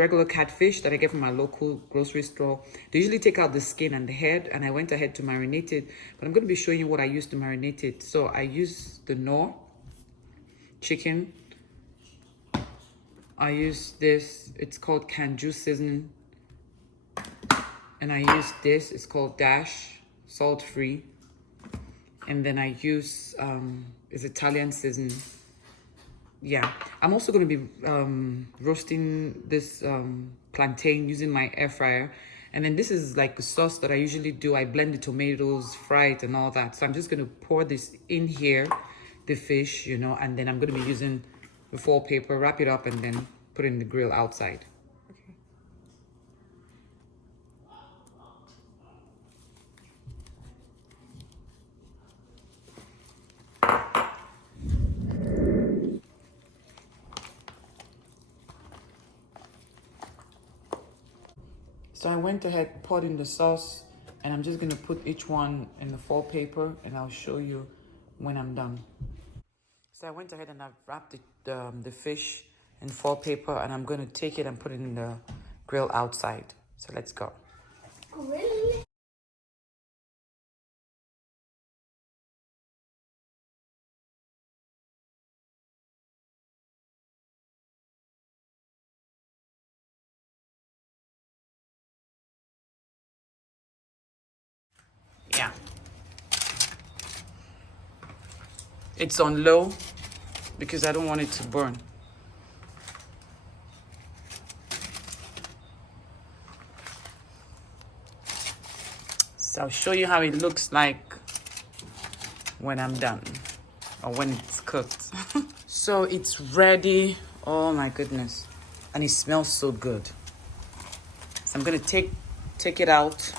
regular catfish that I get from my local grocery store. They usually take out the skin and the head, and I went ahead to marinate it. But I'm going to be showing you what I used to marinate it. So I use the Knorr chicken. I use this. It's called Cajun seasoning. And I use this. It's called Dash, salt-free. And then I use is Italian seasoning. Yeah, I'm also going to be roasting this plantain using my air fryer. And then this is like the sauce that I usually do. I blend the tomatoes, fry it and all that. So I'm just going to pour this in here, the fish, you know, and then I'm going to be using the foil paper, wrap it up, and then put it in the grill outside. So I went ahead, poured in the sauce, and I'm just gonna put each one in the foil paper, and I'll show you when I'm done. So I went ahead and I've wrapped the fish in foil paper, and I'm gonna take it and put it in the grill outside. So let's go. Grill? Yeah. It's on low because I don't want it to burn. So I'll show you how it looks like when I'm done or when it's cooked. So it's ready. Oh my goodness. And it smells so good. So I'm gonna take it out.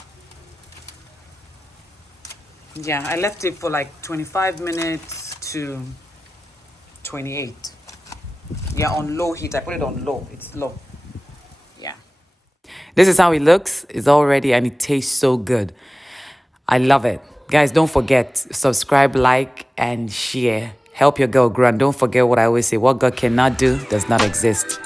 Yeah, I left it for like 25 minutes to 28. Yeah, on low heat. I put it on low. It's low. Yeah. This is how it looks. It's all ready and it tastes so good. I love it. Guys, don't forget, subscribe, like, and share. Help your girl grow. And don't forget what I always say, what God cannot do does not exist.